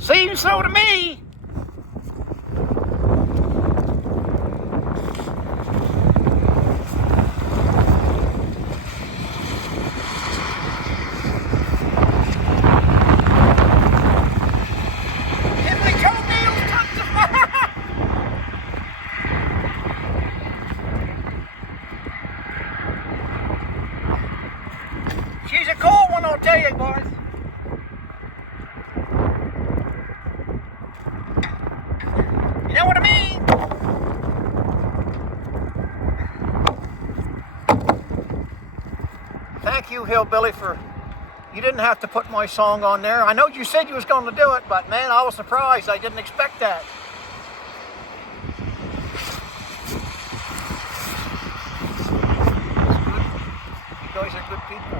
Seems so to me. She's a cool one, I'll tell you, boys. You know what I mean? Thank you, Hillbilly, for... You didn't have to put my song on there. I know you said you was going to do it, but man, I was surprised. I didn't expect that. You guys are good people.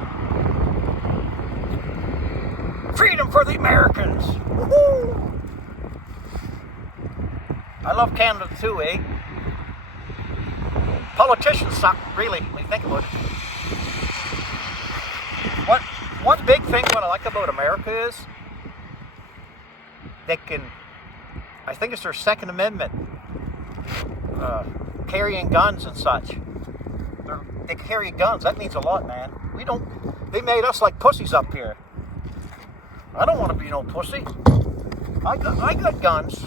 Freedom for the Americans. Woo-hoo! I love Canada too, eh? Politicians suck, really, when you think about it. One big thing what I like about America is they can, I think it's their Second Amendment, carrying guns and such. They carry guns. That means a lot, man. We don't. They made us like pussies up here. I don't want to be no pussy. I got guns.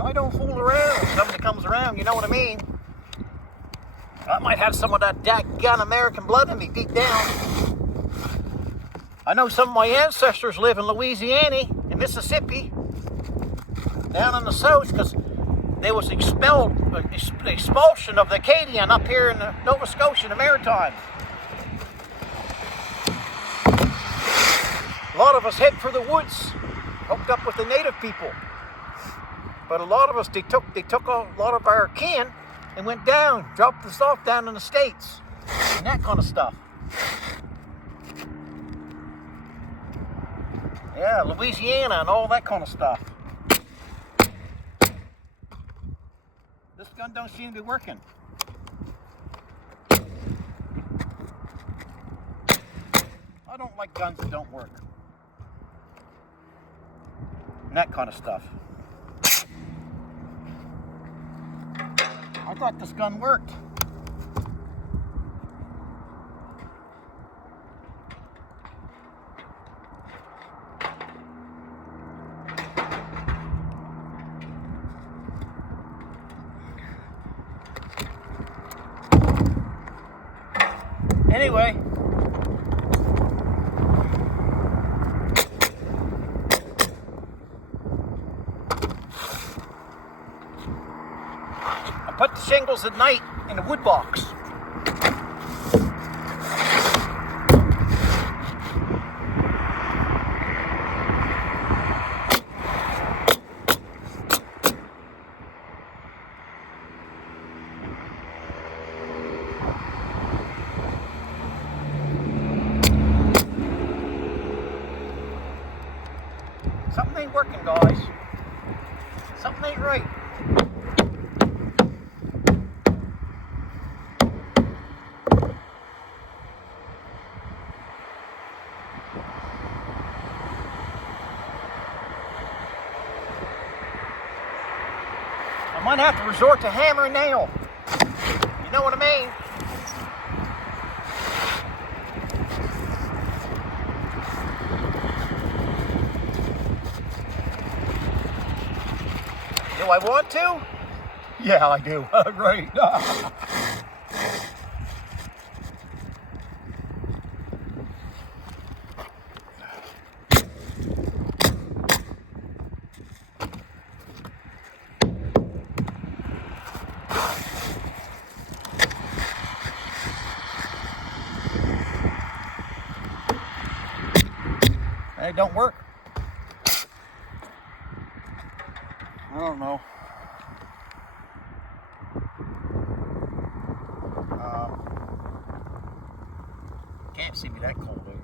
I don't fool around when somebody comes around. You know what I mean? I might have some of that dadgun American blood in me deep down. I know some of my ancestors live in Louisiana and Mississippi, down in the south, because there was expulsion of the Acadian up here in Nova Scotia in the Maritimes. A lot of us head for the woods, hooked up with the native people. But a lot of us, they took a lot of our kin and went down, dropped us off down in the States, and that kind of stuff. Yeah, Louisiana and all that kind of stuff. This gun don't seem to be working. I don't like guns that don't work. And that kind of stuff. I thought this gun worked. Anyway, I put the shingles at night in the wood box. Something ain't working, guys. Something ain't right. I might have to resort to hammer and nail. You know what I mean? Do I want to? Yeah, I do. Right. It don't work. I don't know. Can't see me that cold, dude.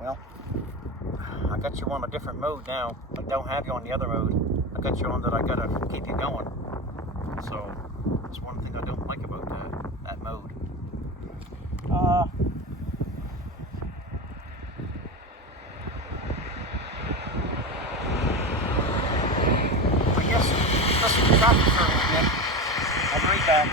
Well, I got you on a different mode now. I don't have you on the other mode. I got you on that I gotta keep you going. So that's one thing I don't like about that mode. that.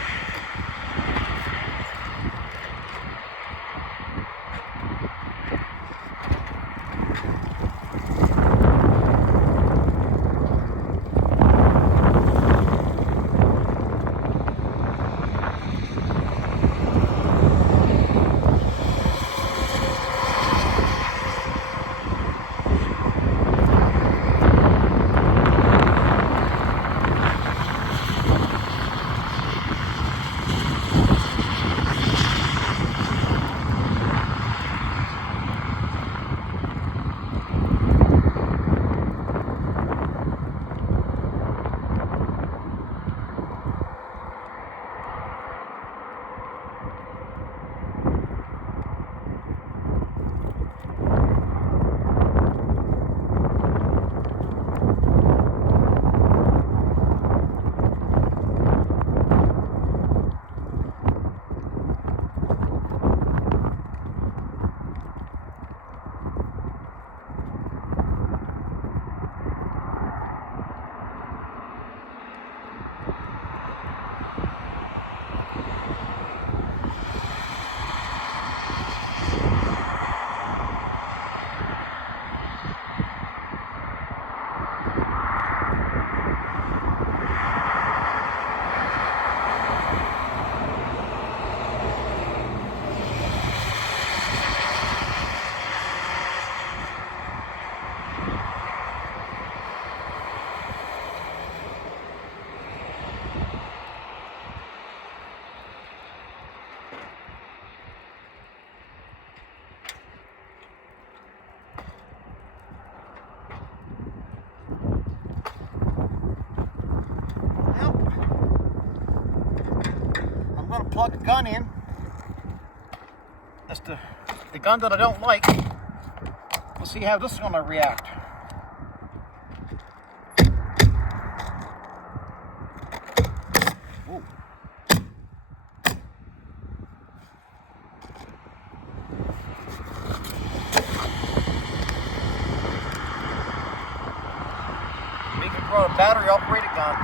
Plug the gun in. That's the gun that I don't like. Let's see how this is going to react. Ooh. We can throw a battery operated gun.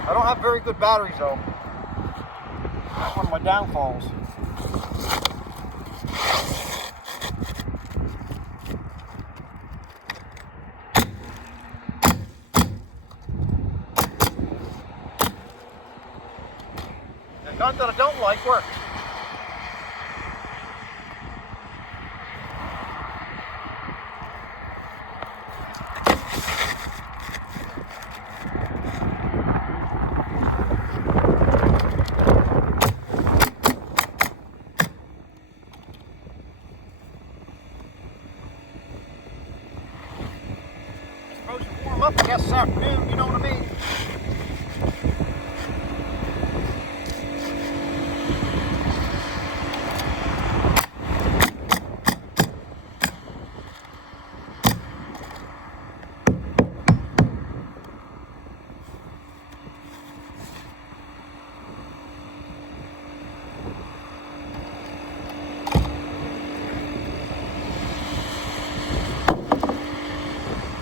I don't have very good batteries though. That's one of my downfalls. The gun that I don't like works. Up, I guess, this afternoon, you know what I mean?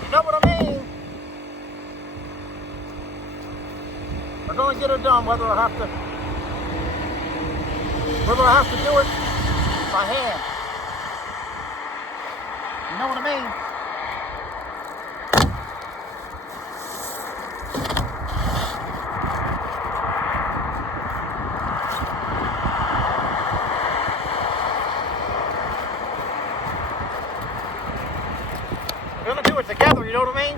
You know what I mean? I'm going to get it done, whether I have to do it by hand. You know what I mean? We're going to do it together, you know what I mean?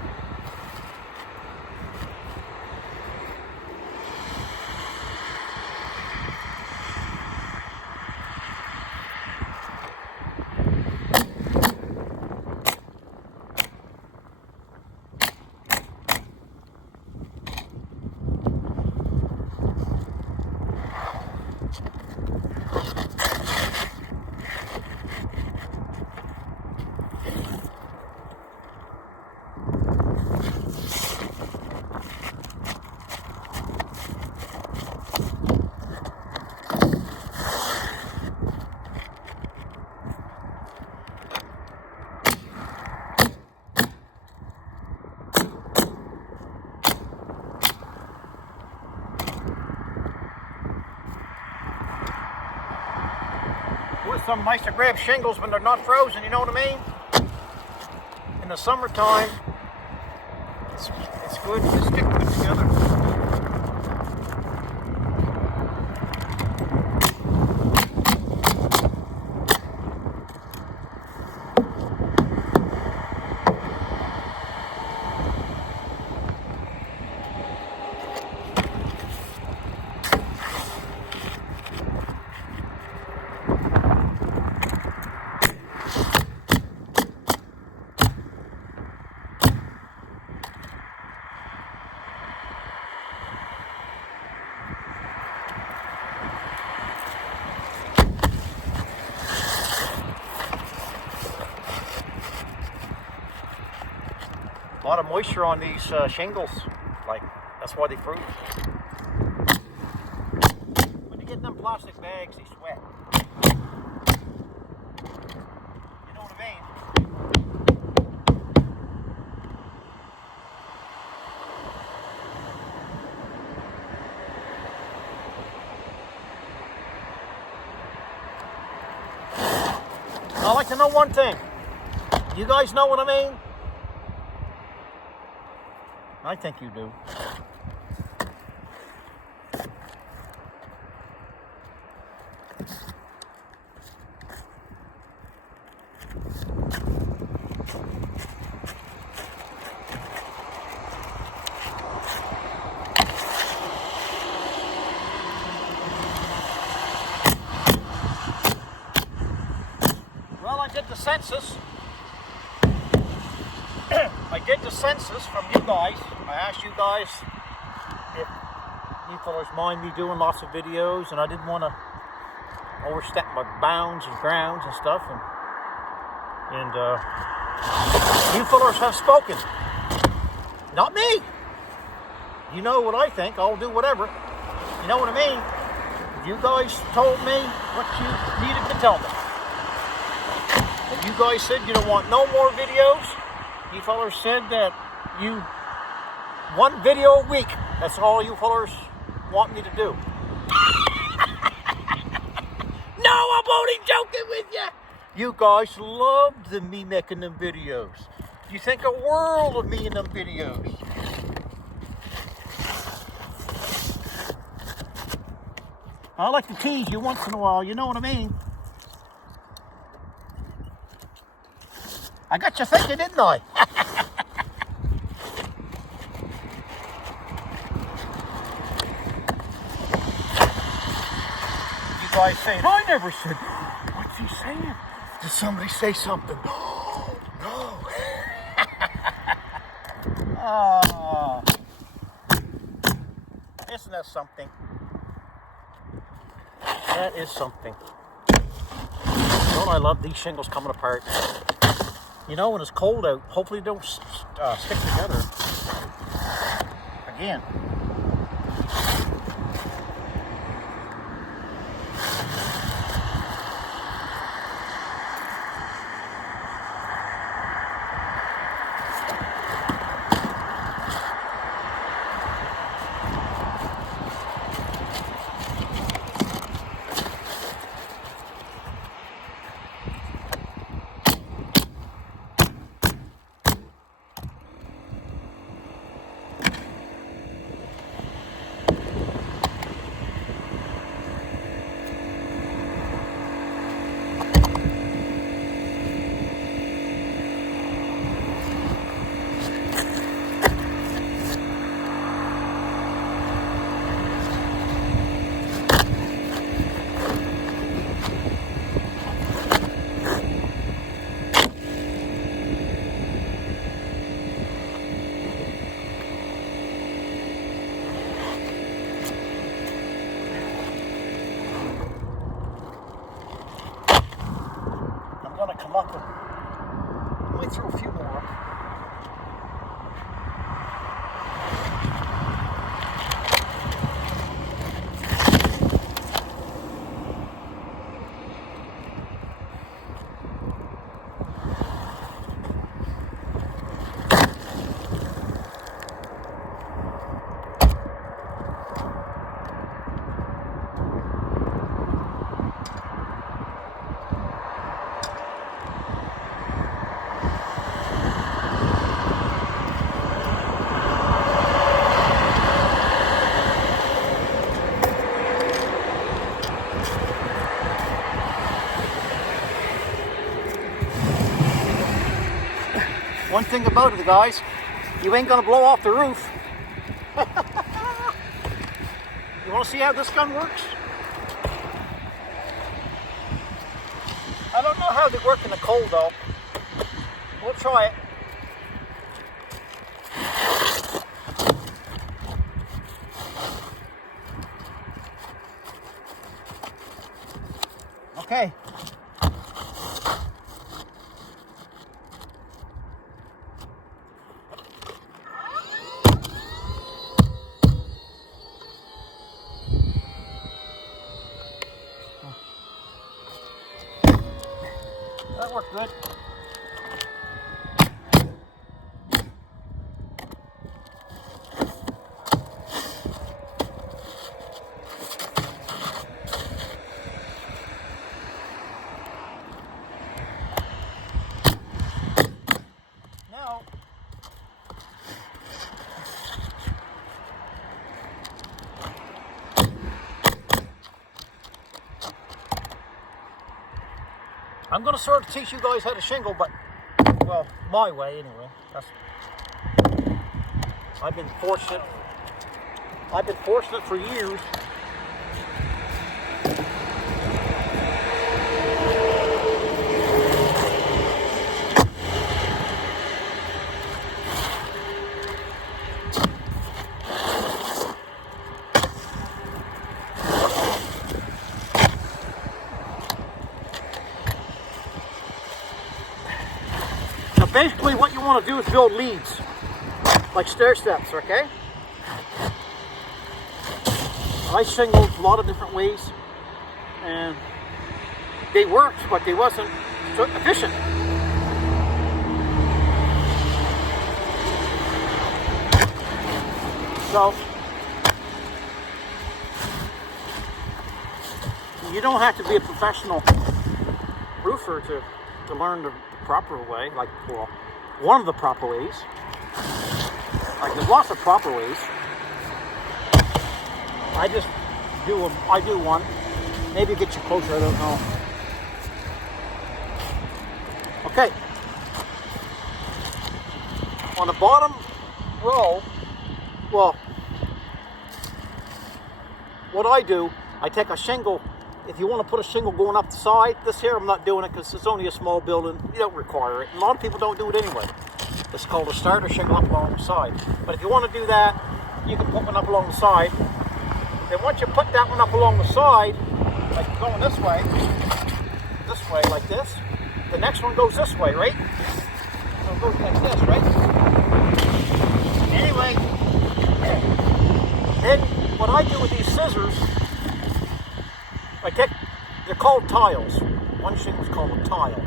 something nice to grab shingles when they're not frozen, you know what I mean? In the summertime, it's good to stick them together. A lot of moisture on these shingles, like that's why they freeze. When you get in them plastic bags, they sweat. You know what I mean? I'd like to know one thing. You guys know what I mean? I think you do. Well, I did the census. I did the census from you guys. I asked you guys if you fellas mind me doing lots of videos, and I didn't want to overstep my bounds and grounds and stuff. And you fellas have spoken. Not me. You know what I think. I'll do whatever. You know what I mean? You guys told me what you needed to tell me. And you guys said you don't want no more videos. You fellers said that you one video a week. That's all you fellers want me to do. No, I'm only joking with you. You guys loved me making them videos. You think a world of me in them videos. I like to tease you once in a while. You know what I mean? I got you thinking, didn't I? You guys saying, I never said, what's he saying? Did somebody say something? No. Oh, isn't that something? That is something. Don't I love these shingles coming apart? You know, when it's cold out, hopefully they don't stick together again. Come up and I might throw a few more up. One thing about it, guys, you ain't gonna blow off the roof. You wanna see how this gun works? I don't know how they work in the cold though. We'll try it. Okay. That worked good. Now, I'm going to sort of teach you guys how to shingle, but, well, my way anyway. I've been fortunate for years. Now basically what you want to do is build leads, like stair steps, okay? I shingled a lot of different ways, and they worked, but they wasn't so efficient. So, you don't have to be a professional roofer to learn the proper way, like, well, one of the proper ways. Like, there's lots of proper ways. I do one. Maybe get you closer, I don't know. Okay. On the bottom row, well, what I do, I take a shingle. If you want to put a shingle going up the side, this here I'm not doing it because it's only a small building. You don't require it. A lot of people don't do it anyway. It's called a starter shingle up along the side. But if you want to do that, you can put one up along the side. Then once you put that one up along the side, like going this way, like this, the next one goes this way, right? So it goes like this, right? Anyway, then what I do with these scissors, they're called tiles. One shingle's called a tile.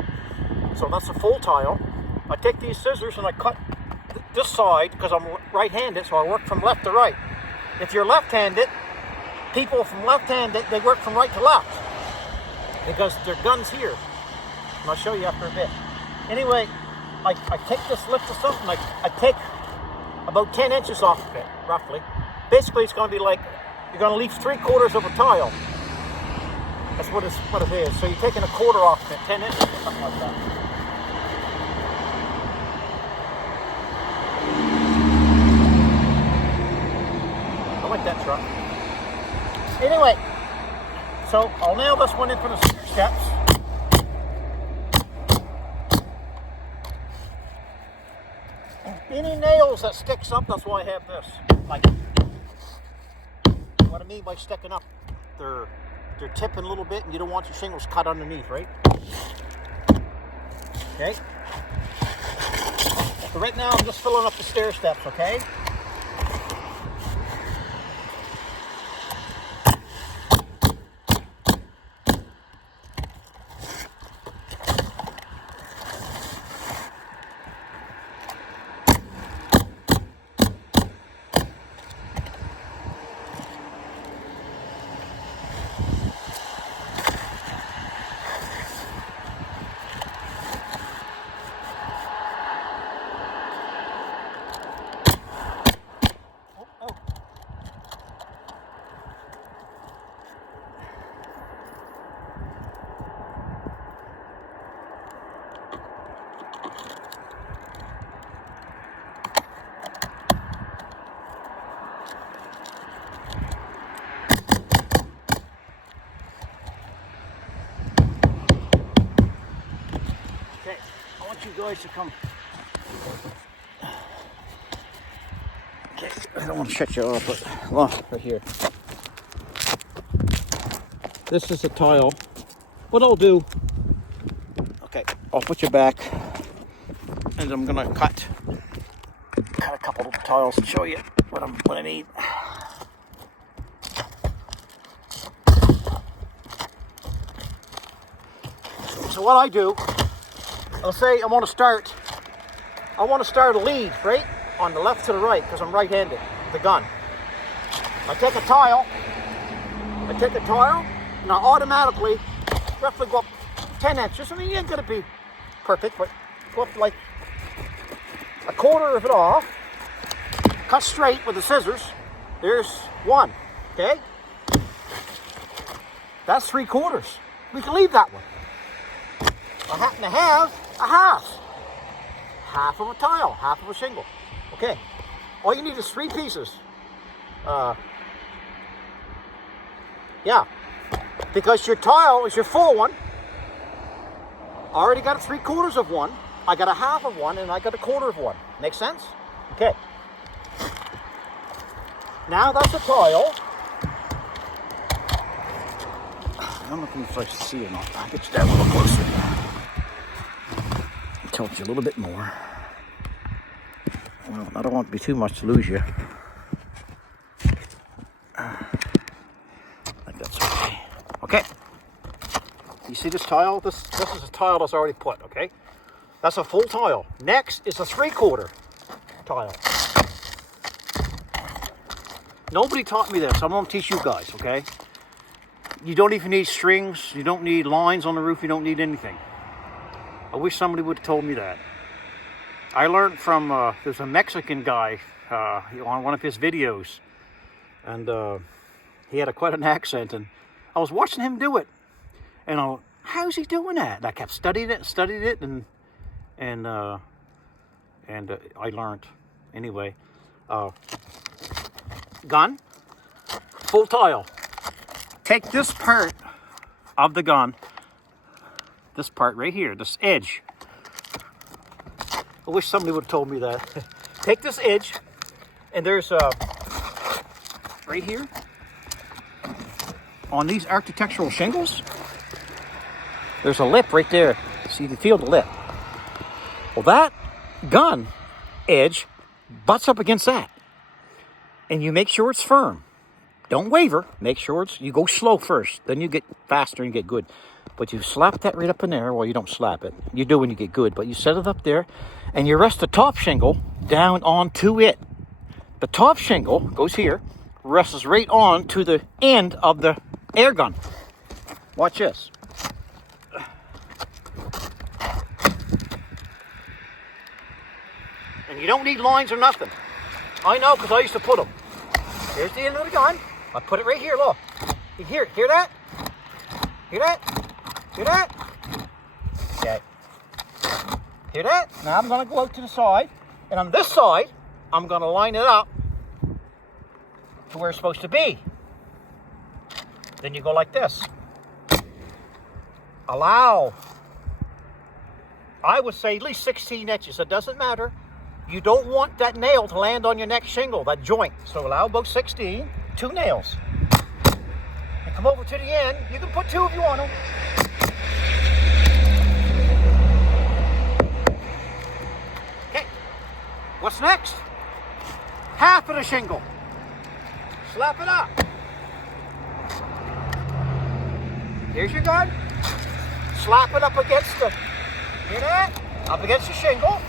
So that's a full tile. I take these scissors and I cut this side because I'm right-handed, so I work from left to right. If you're left-handed, people from left-handed, they work from right to left because their gun's here. And I'll show you after a bit. Anyway, I take this lift of something, I take about 10 inches off of it, roughly. Basically, it's going to be like, you're going to leave 3/4 of a tile. That's what it is. So you're taking 1/4 off of it, 10 inches, something like that. I like that truck. Anyway, so I'll nail this one in for the steps. Any nails that sticks up, that's why I have this. Like, what I mean by sticking up, they're tipping a little bit and you don't want your shingles cut underneath, right? Okay. So right now I'm just filling up the stair steps, okay? you guys to come. Okay, I don't want to shut you off, but right here. This is a tile. What I'll do, okay, I'll put you back, and I'm gonna cut a couple of tiles and show you what I need. So what I do, I'll say I want to start a lead, right? On the left to the right, because I'm right-handed, the gun. I take a tile, and I automatically roughly go up 10 inches. I mean, you ain't gonna be perfect, but go up like a quarter of it off, cut straight with the scissors. There's one, okay? That's 3/4. We can leave that one. I happen to have a half of a tile, half of a shingle. Okay, all you need is 3 pieces. Yeah, because your tile is your full one. I already got 3/4 of one. I got a half of one, and I got a quarter of one. Make sense? Okay. Now that's a tile. I don't know if you guys see it or not. I'll get you down a little closer. Tilt you a little bit more. Well, I don't want it to be too much to lose you. I think that's okay. Okay. You see this tile? This is a tile that's already put, okay? That's a full tile. Next is a 3/4 tile. Nobody taught me this. I'm going to teach you guys, okay? You don't even need strings. You don't need lines on the roof. You don't need anything. I wish somebody would have told me that. I learned from, there's a Mexican guy on one of his videos, and he had quite an accent, and I was watching him do it, and how's he doing that? And I kept studied it, and I learned. Anyway, gun, full tile. Take this part of the gun, this part right here, this edge. I wish somebody would have told me that. Take this edge, and there's right here on these architectural shingles, there's a lip right there. See, you can feel the lip. Well, that gun edge butts up against that, and you make sure it's firm. Don't waver. Make sure you go slow first, then you get faster and get good. But you slap that right up in there. Well, you don't slap it. You do when you get good, but you set it up there, and you rest the top shingle down onto it. The top shingle goes here, rests right on to the end of the air gun. Watch this. And you don't need lines or nothing. I know, because I used to put them. Here's the end of the gun. I put it right here, look. You hear that? Hear that? Hear that? Okay. Hear that? Now I'm going to go out to the side, and on this side, I'm going to line it up to where it's supposed to be. Then you go like this. Allow, I would say at least 16 inches. It doesn't matter. You don't want that nail to land on your next shingle, that joint. So allow about 16, 2 nails. And come over to the end. You can put 2 if you want them. Okay. What's next? Half of the shingle. Slap it up. Here's your gun. Slap it up against the, hear that? Up against the shingle.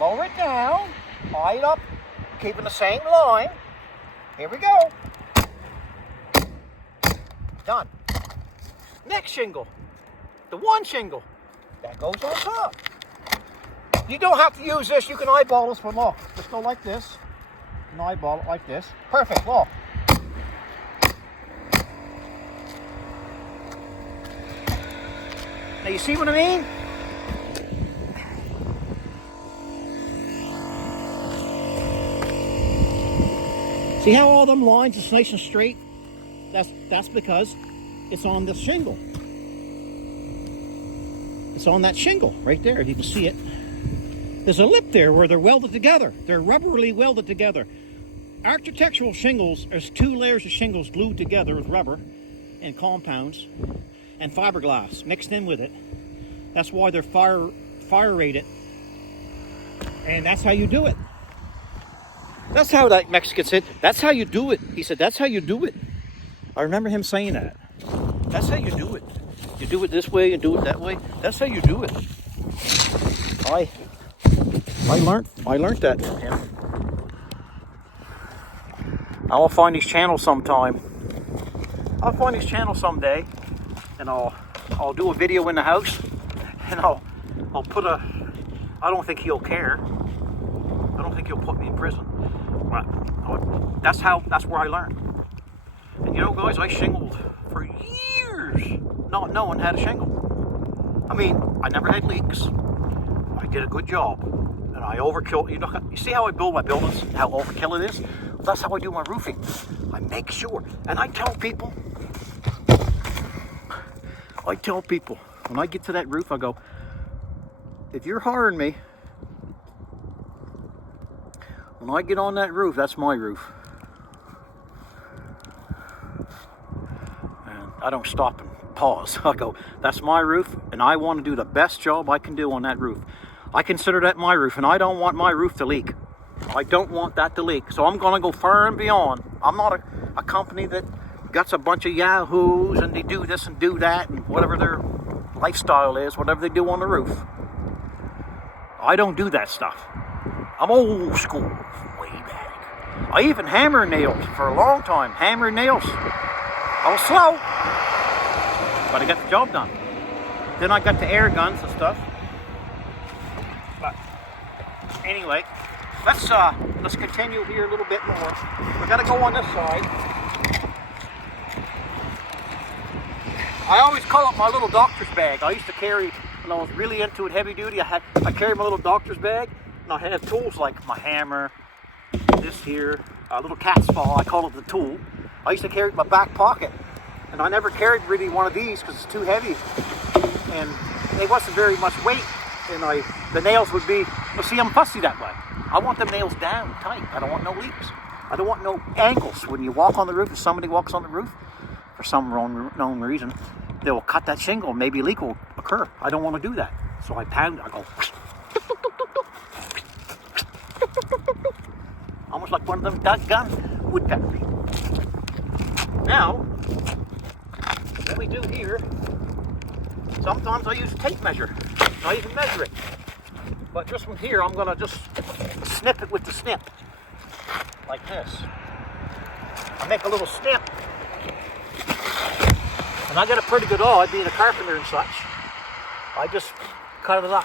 Lower it down. Eye it up. Keeping the same line. Here we go. Done. Next shingle. The one shingle. That goes on top. You don't have to use this. You can eyeball this one. Look. Just go like this. And eyeball it like this. Perfect. Look. Now you see what I mean? See how all them lines is nice and straight? That's because it's on this shingle. It's on that shingle right there, if you can see it. There's a lip there where they're welded together. They're rubberly welded together. Architectural shingles, there's 2 layers of shingles glued together with rubber and compounds and fiberglass mixed in with it. That's why they're fire rated. And that's how you do it. That's how that Mexican said, that's how you do it. He said, that's how you do it. I remember him saying that. That's how you do it. You do it this way and do it that way. That's how you do it. I learned that from him. I'll find his channel sometime. I'll find his channel someday, and I'll do a video in the house, and I'll put a. I don't think he'll care. I don't think he'll put me in prison. But that's where I learned. And you know, guys, I shingled for years, not knowing how to shingle. I mean, I never had leaks. I did a good job, and I overkill. You see how I build my buildings? How overkill it is? Well, that's how I do my roofing. I make sure, and I tell people when I get to that roof, I go, if you're hiring me, when I get on that roof, that's my roof. And I don't stop and pause. I go, that's my roof, and I want to do the best job I can do on that roof. I consider that my roof, and I don't want my roof to leak. I don't want that to leak. So I'm going to go far and beyond. I'm not a company that got a bunch of yahoos and they do this and do that and whatever their lifestyle is, whatever they do on the roof. I don't do that stuff. I'm old school, way back. I even hammer nailed for a long time. Hammer nails. I was slow, but I got the job done. Then I got the air guns and stuff. But anyway, let's continue here a little bit more. We got to go on this side. I always call it my little doctor's bag. I used to carry, when I was really into it, heavy duty, I carried my little doctor's bag, and I had tools like my hammer, this here, a little cat's paw, I call it the tool. I used to carry it in my back pocket, and I never carried really one of these because it's too heavy, and they wasn't very much weight, and the nails would be, well, see, I'm fussy that way. I want them nails down tight. I don't want no leaks. I don't want no angles. When you walk on the roof, if somebody walks on the roof, for some known reason, they will cut that shingle and maybe a leak will occur. I don't want to do that. So I pound, I go, almost like one of them gun woodpeckers. Now, what we do here, sometimes I use a tape measure. I even measure it. But just from here, I'm gonna just snip it with the snip, like this. I make a little snip. And I got a pretty good eye, being a carpenter and such. I just cut it up.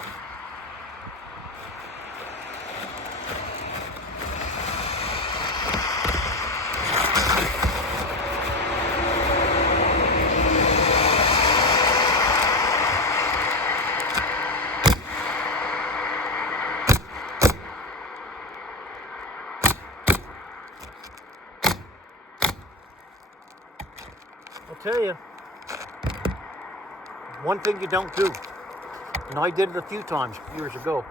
I'll tell you, one thing you don't do, and I did it a few times years ago,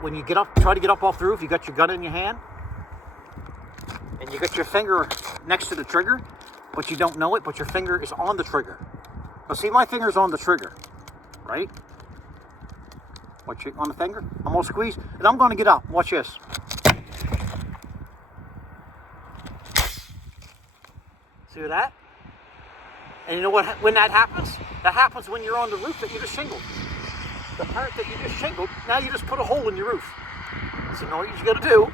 when you get up, try to get up off the roof, you got your gun in your hand, and you got your finger next to the trigger, but you don't know it, but your finger is on the trigger. Now see, my finger's on the trigger, right? Watch it on the finger. I'm gonna squeeze, and I'm gonna get up. Watch this. See that? And you know what? When that happens when you're on the roof that you just shingled. The part that you just shingled, now you just put a hole in your roof. So now what you got to do,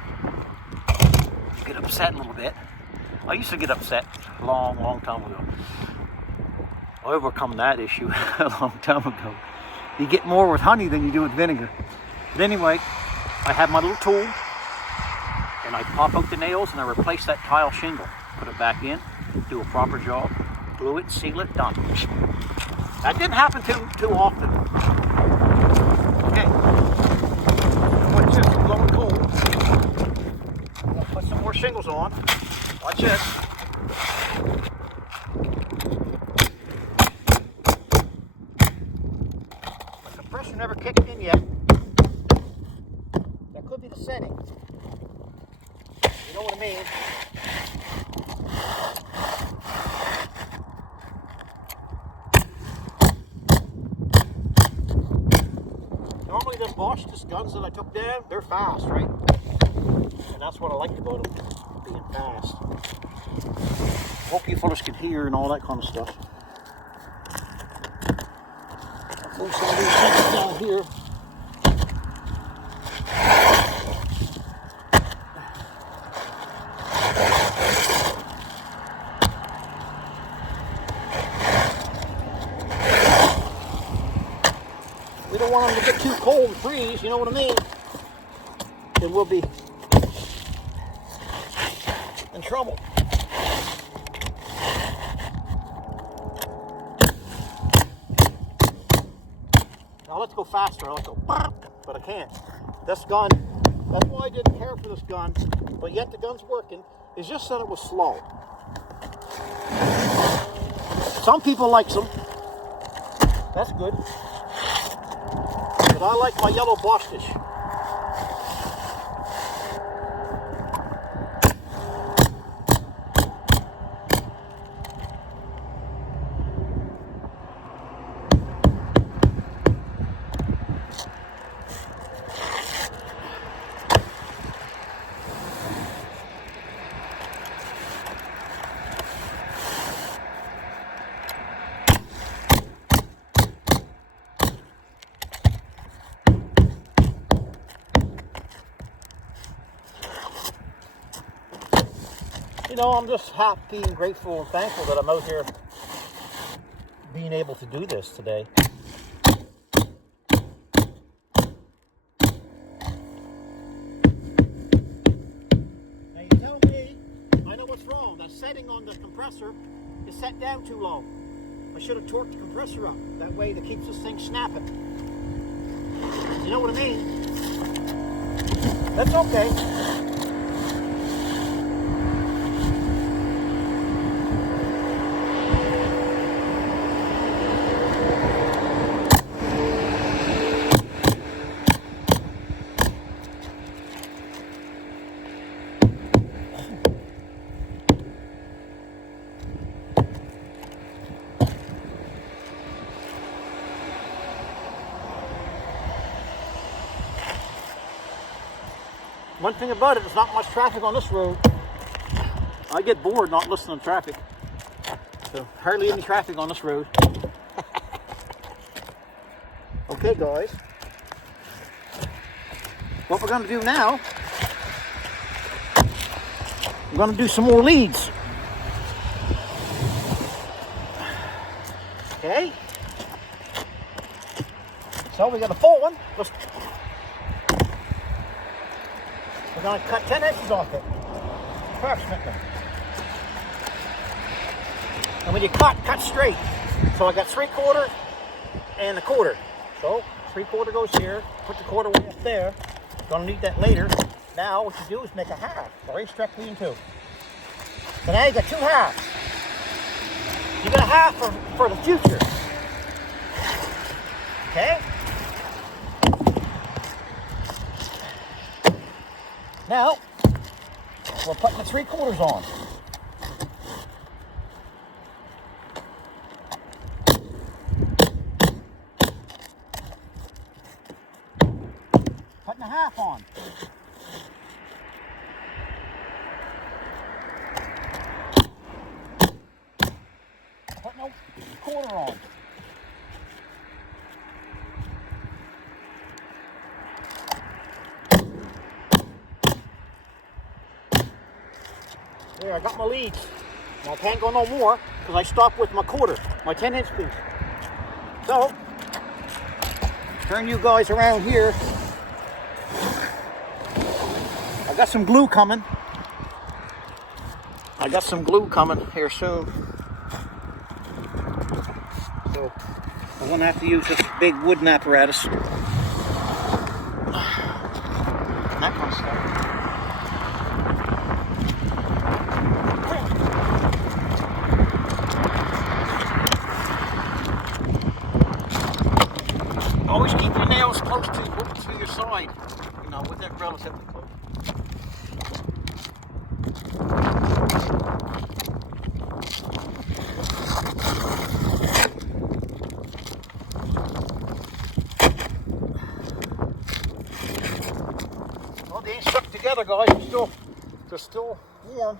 you get upset a little bit. I used to get upset a long time ago. I overcome that issue a long time ago. You get more with honey than you do with vinegar. But anyway, I have my little tool, and I pop out the nails, and I replace that tile shingle. Put it back in, do a proper job. Glue it, seal it, done. That didn't happen too often. Okay. Watch this, it's blowing cold. I'm gonna put some more shingles on. Watch this. compressor never kicked in yet. That could be the setting. You know what I mean? Normally the Bosch's guns that I took down, they're fast, right? And that's what I liked about them, being fast. Hope you fellas can hear and all that kind of stuff. I'll move some of these things down here. We don't want them to get too cold and freeze, you know what I mean? Then we'll be in trouble. Now let's go faster. Let's go, but I can't. This gun, that's why I didn't care for this gun, but yet the gun's working. It's just that it was slow. Some people like them. That's good. But I like my yellow Bostish. You know, I'm just happy and grateful and thankful that I'm out here being able to do this today. Now you tell me, I know what's wrong. That setting on the compressor is set down too low. I should have torqued the compressor up. That way that keeps this thing snapping. You know what I mean? That's okay. One thing about it, there's not much traffic on this road. I get bored not listening to traffic. So hardly any traffic on this road. Okay guys, what we're going to do now, we're going to do some more leads. Okay, so we got a full one. We're going to cut 10 inches off it, approximately. And when you cut straight. So I got 3/4 and a 1/4. So 3/4 goes here, put the 1/4 way up there. Gonna need that later. Now what you do is make a half, or directly in two. So now you got 2 halves. You got a half for the future. Okay? Now, we're putting the 3/4 on. Putting a half on. Putting a 1/4 on. There, I got my leads. I can't go no more because I stopped with my 1/4, my 10-inch piece. So, turn you guys around here. I got some glue coming. I got some glue coming here soon. So, I'm going to have to use this big wooden apparatus. And that kind of stuff. Always keep your nails close to your side, you know, within relatively close. Well, they ain't stuck together, guys. They're still warm.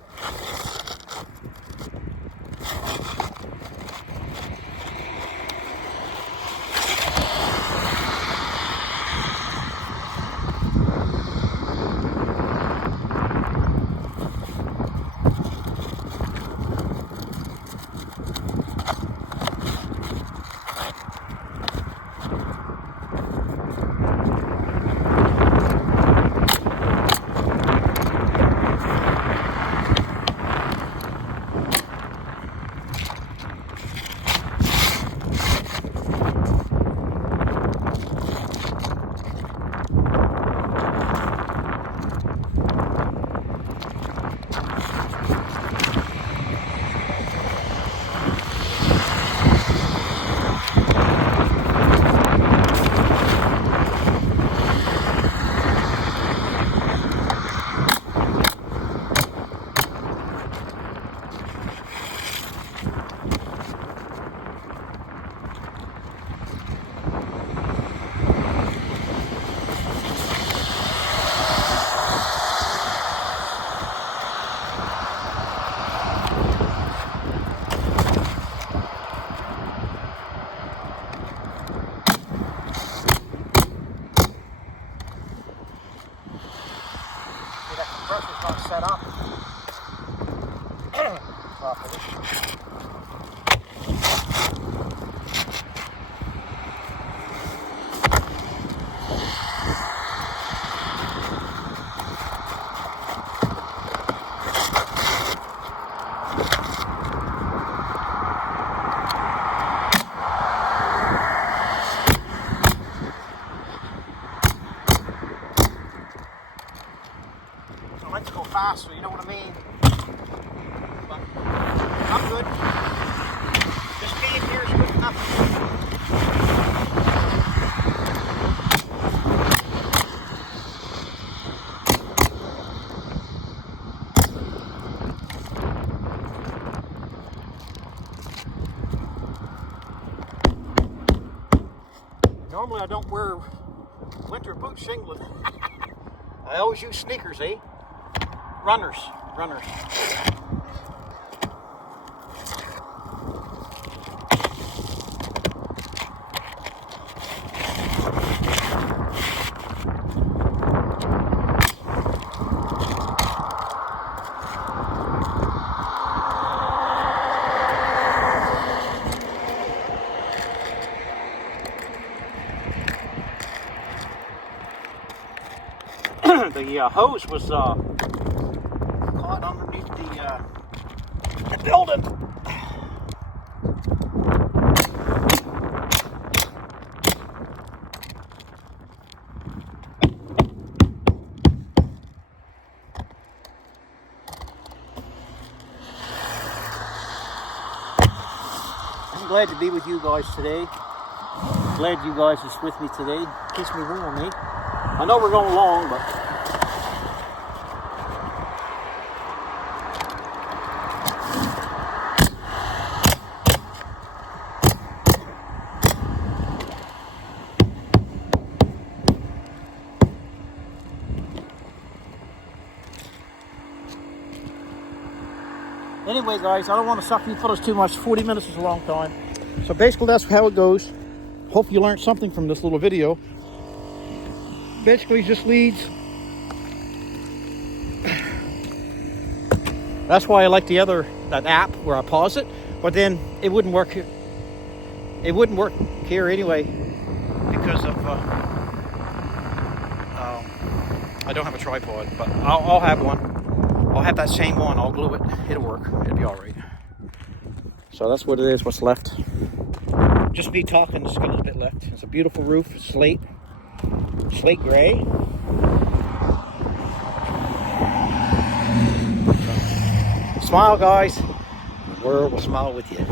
Compressor's not set up properly. I like to go faster, you know what I mean? But I'm good. This cave here is good enough. Normally I don't wear winter boot shingling. I always use sneakers, eh? Runners. The hose was caught underneath the building. I'm glad to be with you guys today. Glad you guys is with me today. Keeps me warm, eh? I know we're going long, but anyway, guys, I don't want to suck you fellas too much. 40 minutes is a long time. So basically, that's how it goes. Hope you learned something from this little video. Basically, just leads. That's why I like that app where I pause it, but then it wouldn't work. It wouldn't work here anyway because of I don't have a tripod, but I'll have one. I'll have that same one. I'll glue it. It'll work. It'll be all right. So that's what it is. What's left? Just me talking. Just got a little bit left. It's a beautiful roof. Slate gray. Smile, guys. The world will smile with you.